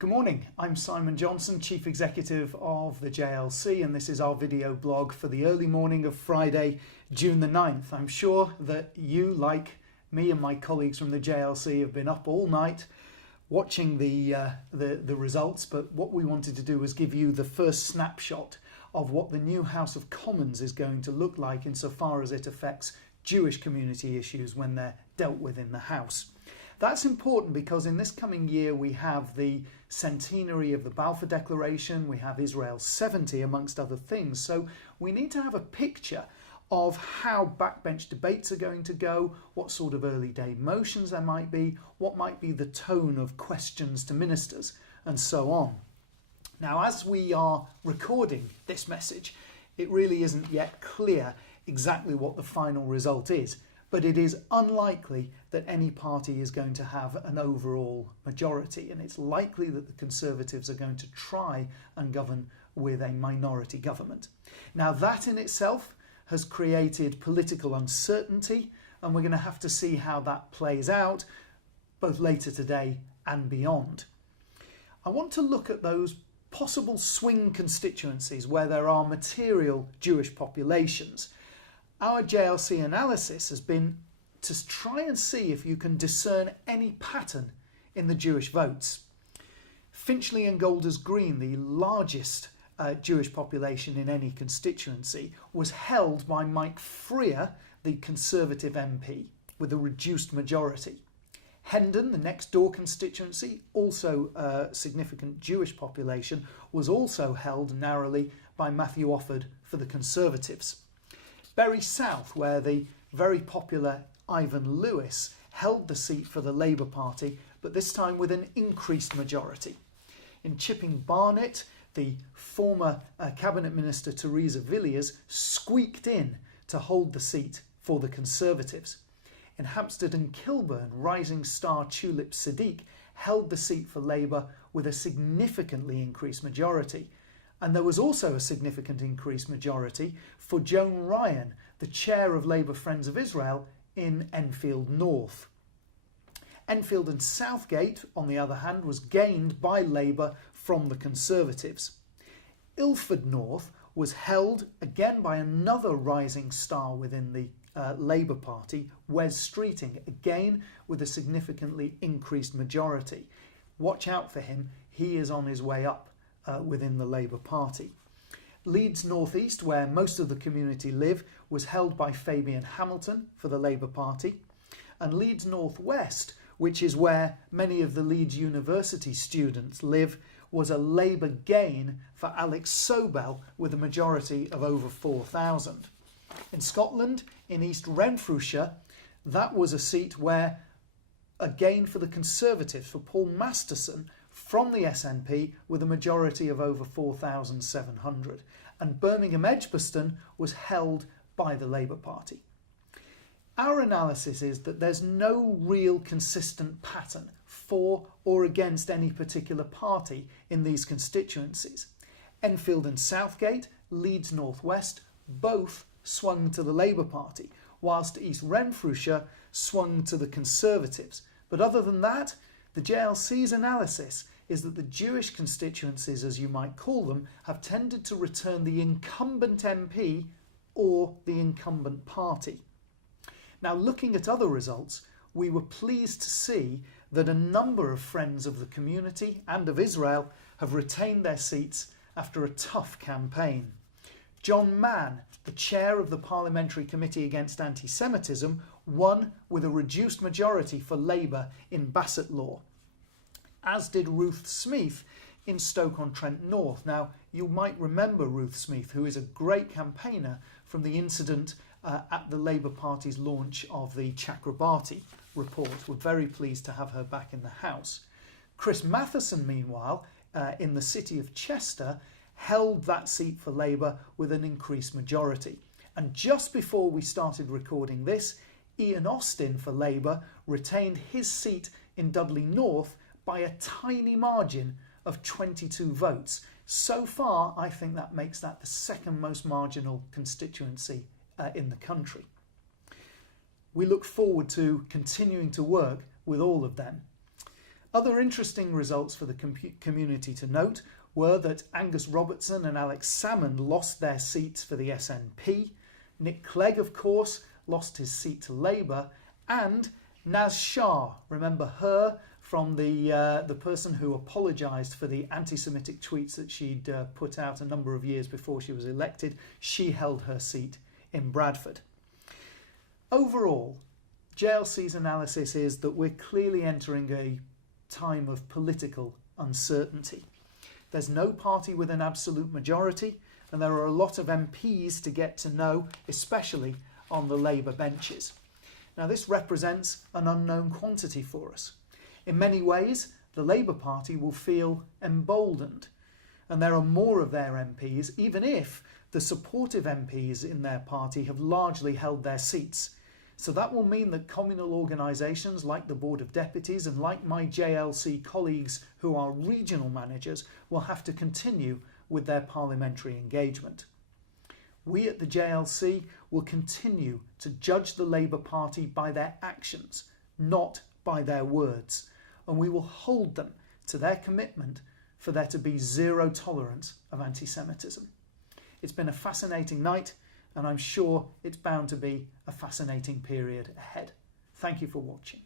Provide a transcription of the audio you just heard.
Good morning, I'm Simon Johnson, Chief Executive of the JLC, and this is our video blog for the early morning of Friday, June the 9th. I'm sure that you, like me and my colleagues from the JLC, have been up all night watching the results, but what we wanted to do was give you the first snapshot of what the new House of Commons is going to look like insofar as it affects Jewish community issues when they're dealt with in the House. That's important because in this coming year we have the centenary of the Balfour Declaration, we have Israel's 70 amongst other things, so we need to have a picture of how backbench debates are going to go, what sort of early day motions there might be, what might be the tone of questions to ministers, and so on. Now, as we are recording this message, it really isn't yet clear exactly what the final result is. But it is unlikely that any party is going to have an overall majority, and it's likely that the Conservatives are going to try and govern with a minority government. Now, that in itself has created political uncertainty, and we're going to have to see how that plays out both later today and beyond. I want to look at those possible swing constituencies where there are material Jewish populations. Our JLC analysis has been to try and see if you can discern any pattern in the Jewish votes. Finchley and Golders Green, the largest Jewish population in any constituency, was held by Mike Freer, the Conservative MP, with a reduced majority. Hendon, the next door constituency, also a significant Jewish population, was also held narrowly by Matthew Offord for the Conservatives. Bury South, where the very popular Ivan Lewis held the seat for the Labour Party, but this time with an increased majority. In Chipping Barnet, the former Cabinet Minister Theresa Villiers squeaked in to hold the seat for the Conservatives. In Hampstead and Kilburn, rising star Tulip Siddiq held the seat for Labour with a significantly increased majority. And there was also a significant increased majority for Joan Ryan, the chair of Labour Friends of Israel in Enfield North. Enfield and Southgate, on the other hand, was gained by Labour from the Conservatives. Ilford North was held again by another rising star within the Labour Party, Wes Streeting, again with a significantly increased majority. Watch out for him, he is on his way up within the Labour Party. Leeds North East, where most of the community live, was held by Fabian Hamilton for the Labour Party. And Leeds North West, which is where many of the Leeds University students live, was a Labour gain for Alex Sobel with a majority of over 4,000. In Scotland, in East Renfrewshire, that was a seat where a gain for the Conservatives, for Paul Masterson, from the SNP with a majority of over 4,700, and Birmingham Edgbaston was held by the Labour Party. Our analysis is that there's no real consistent pattern for or against any particular party in these constituencies. Enfield and Southgate, Leeds North West, both swung to the Labour Party, whilst East Renfrewshire swung to the Conservatives. But other than that, the JLC's analysis is that the Jewish constituencies, as you might call them, have tended to return the incumbent MP or the incumbent party. Now, looking at other results, we were pleased to see that a number of friends of the community and of Israel have retained their seats after a tough campaign. John Mann, the chair of the Parliamentary Committee Against Anti-Semitism, won with a reduced majority for Labour in Bassetlaw, as did Ruth Smeeth in Stoke-on-Trent North. Now, you might remember Ruth Smeeth, who is a great campaigner from the incident at the Labour Party's launch of the Chakrabarti report. We're very pleased to have her back in the House. Chris Matheson, meanwhile, in the city of Chester, held that seat for Labour with an increased majority. And just before we started recording this, Ian Austin for Labour retained his seat in Dudley North by a tiny margin of 22 votes. So far, I think that makes that the second most marginal constituency in the country. We look forward to continuing to work with all of them. Other interesting results for the community to note were that Angus Robertson and Alex Salmond lost their seats for the SNP. Nick Clegg, of course, lost his seat to Labour, and Naz Shah, remember her from the person who apologised for the anti-Semitic tweets that she'd put out a number of years before she was elected. She held her seat in Bradford. Overall, JLC's analysis is that we're clearly entering a time of political uncertainty. There's no party with an absolute majority, and there are a lot of MPs to get to know, especially on the Labour benches. Now, this represents an unknown quantity for us. In many ways, the Labour Party will feel emboldened, and there are more of their MPs, even if the supportive MPs in their party have largely held their seats. So that will mean that communal organisations like the Board of Deputies and like my JLC colleagues who are regional managers will have to continue with their parliamentary engagement. We at the JLC will continue to judge the Labour Party by their actions, not by their words, and we will hold them to their commitment for there to be zero tolerance of anti-Semitism. It's been a fascinating night, and I'm sure it's bound to be a fascinating period ahead. Thank you for watching.